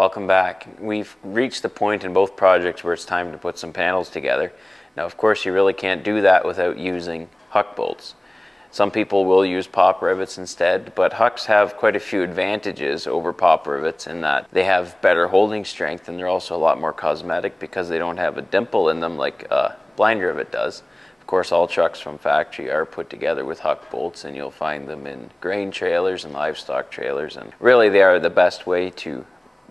Welcome back. We've reached the point in both projects where it's time to put some panels together. Now, of course, you really can't do that without using Huck bolts. Some people will use pop rivets instead, but Hucks have quite a few advantages over pop rivets in that they have better holding strength, and they're also a lot more cosmetic because they don't have a dimple in them like a blind rivet does. Of course, all trucks from factory are put together with Huck bolts, and you'll find them in grain trailers and livestock trailers, and really they are the best way to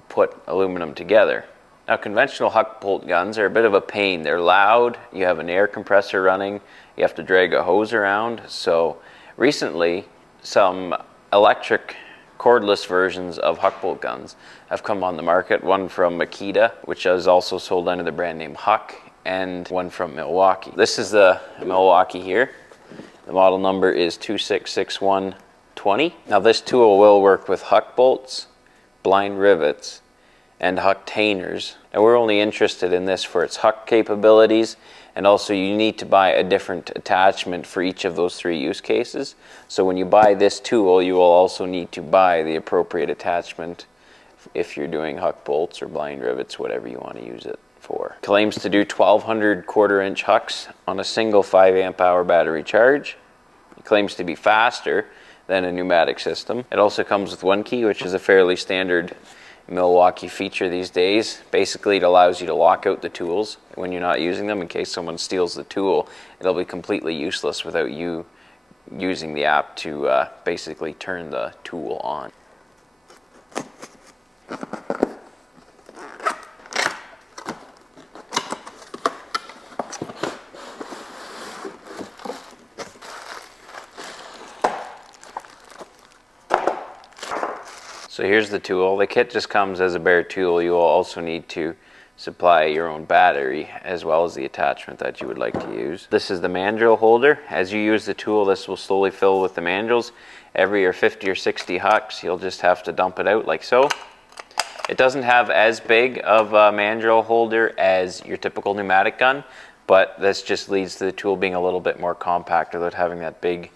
put aluminum together. Now, conventional Huck bolt guns are a bit of a pain. They're loud, you have an air compressor running, you have to drag a hose around. So recently, some electric cordless versions of Huck bolt guns have come on the market. One from Makita, which is also sold under the brand name Huck, and one from Milwaukee. This is the Milwaukee here. The model number is 266120. Now, this tool will work with Huck bolts, blind rivets, and Huck tainers. And we're only interested in this for its Huck capabilities, and also you need to buy a different attachment for each of those three use cases. So when you buy this tool, you will also need to buy the appropriate attachment if you're doing Huck bolts or blind rivets, whatever you want to use it for. Claims to do 1200 quarter-inch Hucks on a single 5 amp hour battery charge. It claims to be faster than a pneumatic system. It also comes with one key, which is a fairly standard Milwaukee feature these days. Basically, it allows you to lock out the tools when you're not using them in case someone steals the tool. It'll be completely useless without you using the app to basically turn the tool on. So here's the tool. The kit just comes as a bare tool. You will also need to supply your own battery as well as the attachment that you would like to use. This is the mandrel holder. As you use the tool, this will slowly fill with the mandrels. Every or 50 or 60 Hucks, you'll just have to dump it out like so. It doesn't have as big of a mandrel holder as your typical pneumatic gun, but this just leads to the tool being a little bit more compact without having that big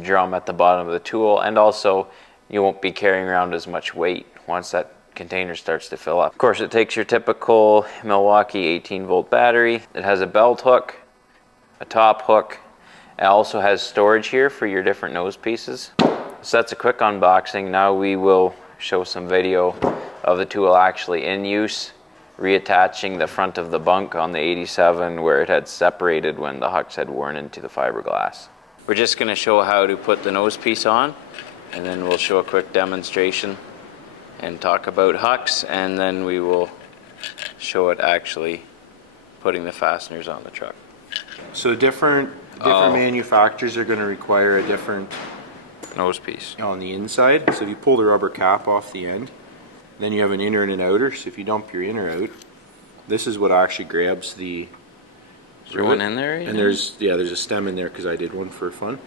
drum at the bottom of the tool, and also you won't be carrying around as much weight once that container starts to fill up. Of course, it takes your typical Milwaukee 18-volt battery. It has a belt hook, a top hook. It also has storage here for your different nose pieces. So that's a quick unboxing. Now we will show some video of the tool actually in use, reattaching the front of the bunk on the 87 where it had separated when the Hucks had worn into the fiberglass. We're just going to show how to put the nose piece on, and then we'll show a quick demonstration and talk about Hucks, and then we will show it actually putting the fasteners on the truck. So different manufacturers are going to require a different nose piece on the inside. So if you pull the rubber cap off the end, then you have an inner and an outer. So if you dump your inner out, this is what actually grabs the Is there one in there? And there's a stem in there because I did one for fun.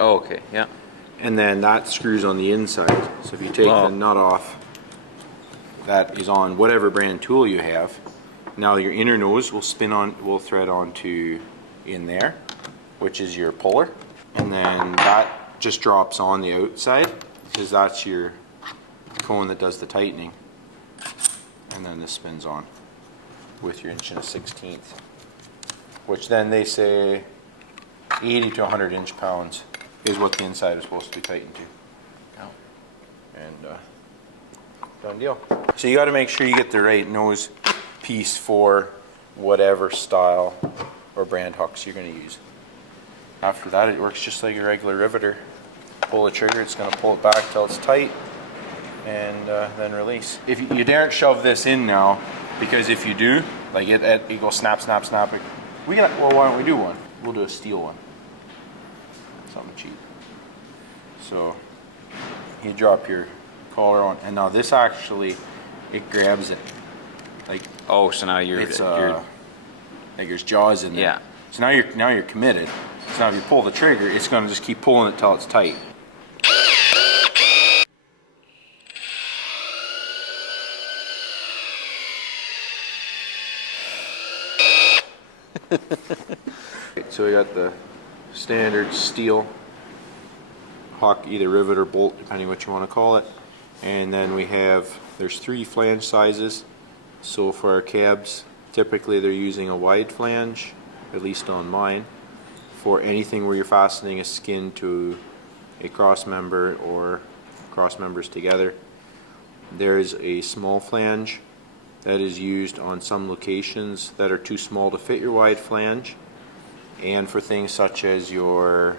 Oh, okay, yeah. And then that screws on the inside. So if you take the nut off, that is on whatever brand tool you have. Now your inner nose will thread onto in there, which is your puller. And then that just drops on the outside because that's your cone that does the tightening. And then this spins on with your 1 1/16", which then they say 80 to 100 inch-pounds is what the inside is supposed to be tightened to. Oh. And done deal. So you got to make sure you get the right nose piece for whatever style or brand Hucks you're going to use. After that, it works just like a regular riveter. Pull the trigger, it's going to pull it back till it's tight, and then release. If you daren't shove this in now, because if you do, like it goes snap, snap, snap. Well, why don't we do one? We'll do a steel one. Something cheap. So you drop your collar on, and now this actually, it grabs it. Like, oh, so now you're like there's jaws in there. Yeah. So now you're committed. So now if you pull the trigger, it's going to just keep pulling it till it's tight. So we got the standard steel Huck, either rivet or bolt, depending what you want to call it, and then we have there's 3 flange sizes. So for our cabs, typically they're using a wide flange, at least on mine. For anything where you're fastening a skin to a cross member or cross members together, there's a small flange that is used on some locations that are too small to fit your wide flange, and for things such as your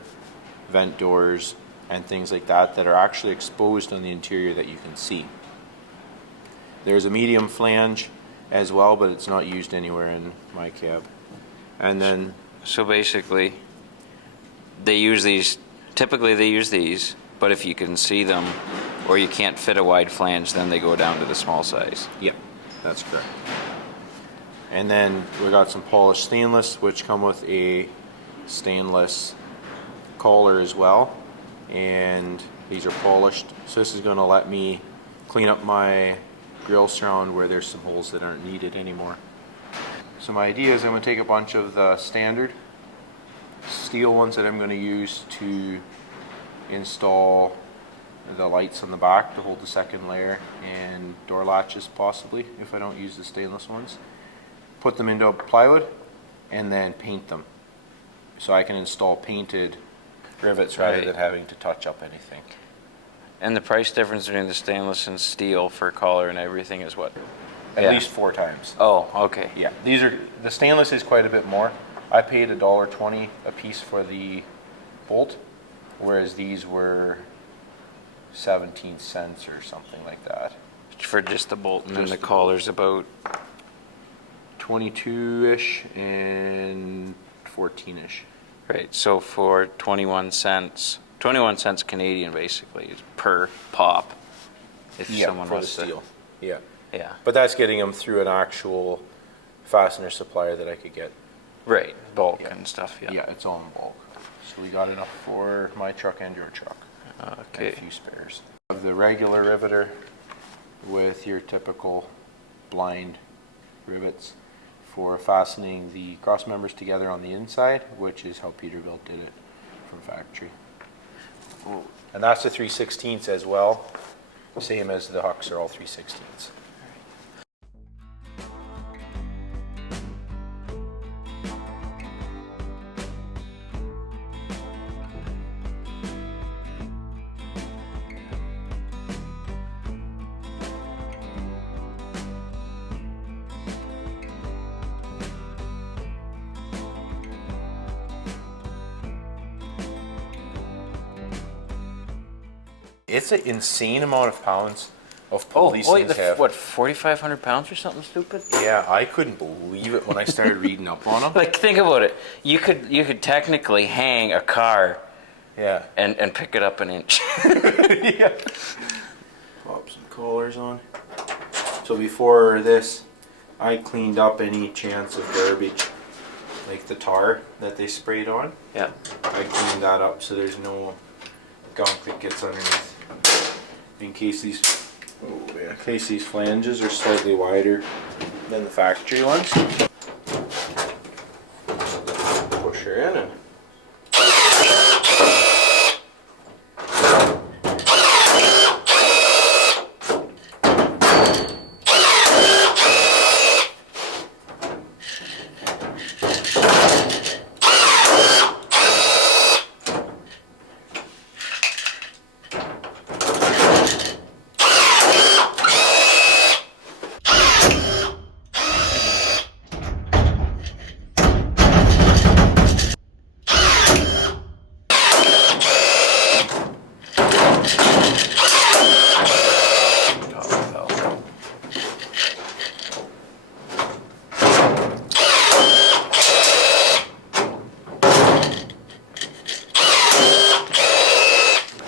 vent doors and things like that that are actually exposed on the interior that you can see. There's a medium flange as well, but it's not used anywhere in my cab. And then So basically, they use these, typically they use these, but if you can see them or you can't fit a wide flange, then they go down to the small size. yeah, that's correct. And then we got some polished stainless, which come with a stainless collar as well. And these are polished. So this is going to let me clean up my grill surround where there's some holes that aren't needed anymore. So my idea is I'm going to take a bunch of the standard steel ones that I'm going to use to install the lights on the back to hold the second layer, and door latches possibly if I don't use the stainless ones. Put them into plywood and then paint them. So I can install painted rivets rather than having to touch up anything. And the price difference between the stainless and steel for collar and everything is what? At least 4 times. Oh, okay. Yeah, these are, the stainless is quite a bit more. I paid $1.20 a piece for the bolt, whereas these were 17 cents or something like that. For just the bolt, and then Just the the collar's about 22-ish and 14-ish. right. So for 21 cents Canadian, basically, is per pop. If someone for the wants to, steel. Yeah, yeah, but that's getting them through an actual fastener supplier that I could get. right, bulk Yeah. and stuff. Yeah. Yeah, it's all in bulk. So we got enough for my truck and your truck. And Okay. a few spares. The regular riveter with your typical blind rivets for fastening the cross members together on the inside, which is how Peterbilt did it from factory. And that's the 3/16 as well, same as the Hucks are all 3/16. It's an insane amount of pounds of pull these things have. What, 4,500 pounds or something stupid? Yeah, I couldn't believe it when I started reading up on them. Like, think about it. You could technically hang a car Yeah. and pick it up an inch. Yeah. Pop some collars on. So before this, I cleaned up any chance of garbage, like the tar that they sprayed on. Yeah. I cleaned that up so there's no gunk that gets underneath. In case these flanges are slightly wider than the factory ones. Push her in and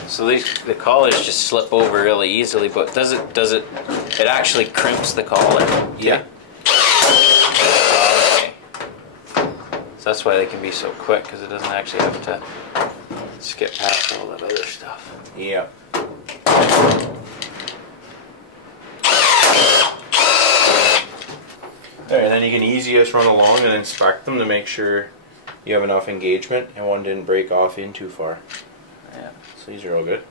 So the collars just slip over really easily, but it actually crimps the collar? yeah. Okay. So that's why they can be so quick, because it doesn't actually have to skip past all that other stuff. Yeah. Alright, then you can easy just run along and inspect them to make sure you have enough engagement and one didn't break off in too far. Yeah. So these are all good.